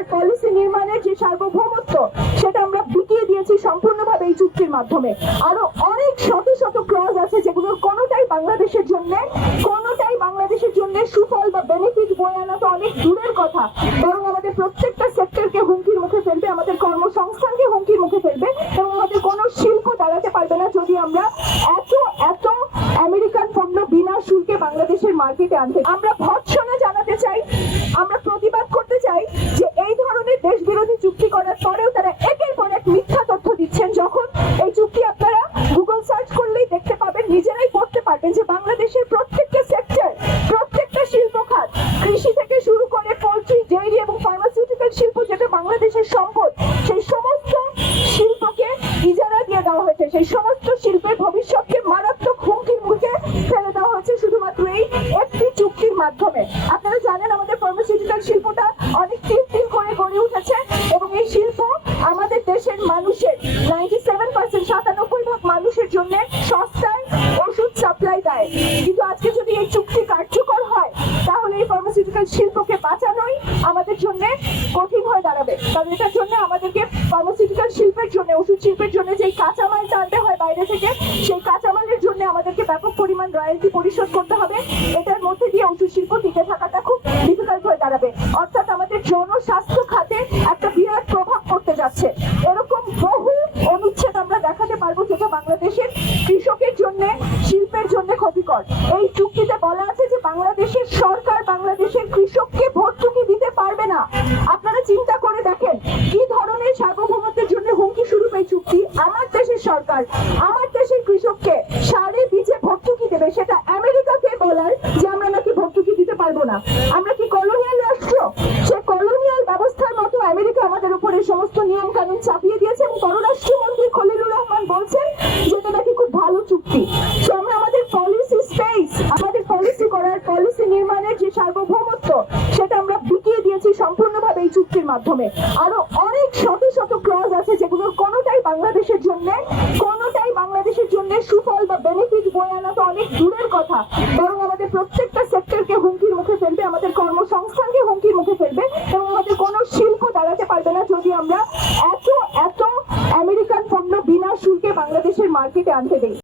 করার, পলিসি নির্মাণের যে সার্বভৌমত্ব সেটা আমরা বিকিয়ে দিয়েছি সম্পূর্ণভাবে এই চুক্তির মাধ্যমে। আরো অনেক শত শত ক্লজ আছে যেগুলোর কোনোটাই বাংলাদেশের জন্য সুফল বা বেনিফিট বয়ে আনা তো অনেক দূরের কথা, বরং আমাদের প্রত্যেকটা সেক্টরকে হুমকির মুখে ফেলবে, আমাদের কর্মসংস্থানকে হুমকির মুখে ফেলবে এবং আমাদের কোনো শিল্প দাঁড়াতে পারবে না যদি আমরা এত এত আমেরিকান পণ্য বিনা শুল্কে বাংলাদেশের মার্কেটে আনতে। আমরা ভৎসনা জানাতে চাই, আমরা প্রতিবাদ করতে চাই যে এই ধরনের দেশ বিরোধী চুক্তি করার পরেও তারা একের পর এক মিথ্যা তথ্য দিচ্ছেন। যখন এই চুক্তি আপনারা গুগল সার্চ করলেই দেখতে পাবেন, নিজেরাই পড়তে পারবেন যে বাংলাদেশের প্রত্যেকটা সেক্টর, প্রত্যেকটা শিল্প খাত, কৃষি থেকে শুরু করে পোল্ট্রি, ডেইরি এবং ফার্মাসিউটিক্যাল শিল্প যেটা বাংলাদেশের সম্পদ, সেই সমস্ত শিল্পকে ইজারা দিয়ে দেওয়া হয়েছে। সেই সমস্ত শিল্পের ভবিষ্যৎকে মারাত্মক হুমকির মুখে ফেলে দেওয়া হয়েছে শুধুমাত্র এই একটি চুক্তির মাধ্যমে। আপনারা জানেন আমাদের ফার্মাসিউটিক্যাল শিল্পটা অনেক তিল করে গড়ে উঠেছে এবং এই শিল্প আমাদের দেশের মানুষের 97% 97% মানুষের জন্য সস্তায় ওষুধ সাপ্লাই দেয়। কিন্তু আজকে যদি এই চুক্তি কার্যকর হয় তাহলে এই ফার্মাসিউটিক্যাল শিল্পকে বাঁচানোই আমাদের জন্য কঠিন হয়ে দাঁড়াবে। কারণ এটার জন্য আমাদেরকে ফার্মাসিউটিক্যাল শিল্পের জন্য, ওষুধ শিল্পের জন্য যে কাঁচামালটা আনতে হয় বাইরে থেকে, সেই কাঁচামালের জন্য আমাদেরকে ব্যাপক পরিমাণ রয়্যালটি পরিশোধ করতে হবে। এটার মধ্যে দিয়ে ওষুধ শিল্প টিকে থাকাটা খুব ডিফিকাল্ট হয়ে দাঁড়াবে। অর্থাৎ আমাদের জনস্বাস্থ্য খাতে একটা বিরাট প্রভাব পড়তে যাচ্ছে। এরকম বহু অনুচ্ছেদ আমরা দেখাতে পারবো যেটা বাংলাদেশের কৃষকের জন্য, শিল্পের জন্য ক্ষতিকর। এই চুক্তিতে বলা আছে যে বাংলাদেশের সরকার বাংলাদেশের কৃষককে ভর্তুকি দিতে পারবে না। আপনারা চিন্তা করে দেখেন কি ধরনের সার্বভৌমত্বের জন্য হুমকি স্বরূপ এই চুক্তি। আমার দেশের সরকার আমার দেশের কৃষককে সারে বীজে ভর্তুকি দেবে, সেটা আমেরিকাকে বলার যে আমরা নাকি ভর্তুকি দিতে পারবো না। আমরা কি কলোনিয়াল রাষ্ট্র? সে কলোনিয়াল ব্যবস্থার মতো আমেরিকা আমাদের উপরে সমস্ত নিয়ম কানুন চাপিয়ে দিয়েছে এবং পররাষ্ট্রমন্ত্রী খলিলুর রহমান বলছেন যেটা নাকি খুব ভালো চুক্তি। তো আমরা আমাদের পলিসি স্পেস, আমাদের পলিসি করার, পলিসি নির্মাণের যে সার্বভৌমত্ব সেটা আমরা বিকিয়ে দিয়েছি সম্পূর্ণভাবে এই চুক্তির মাধ্যমে। আরো অনেক শত শত ক্লজ আছে যেগুলোর কোনোটাই বাংলাদেশের জন্য সুফল বা বেনিফিট বয়ে আনা তো অনেক দূরের কথা, বরং আমাদের প্রত্যেকটা সেক্টরকে হুমকির মুখে ফেলবে, আমাদের কর্মসংস্থানকে হুমকির মুখে ফেলবে এবং আমাদের কোনো শিল্প দাঁড়াতে পারবে না যদি আমরা এত এত আমেরিকান পণ্য বিনা শুল্কে বাংলাদেশের মার্কেটে আনতে দেই।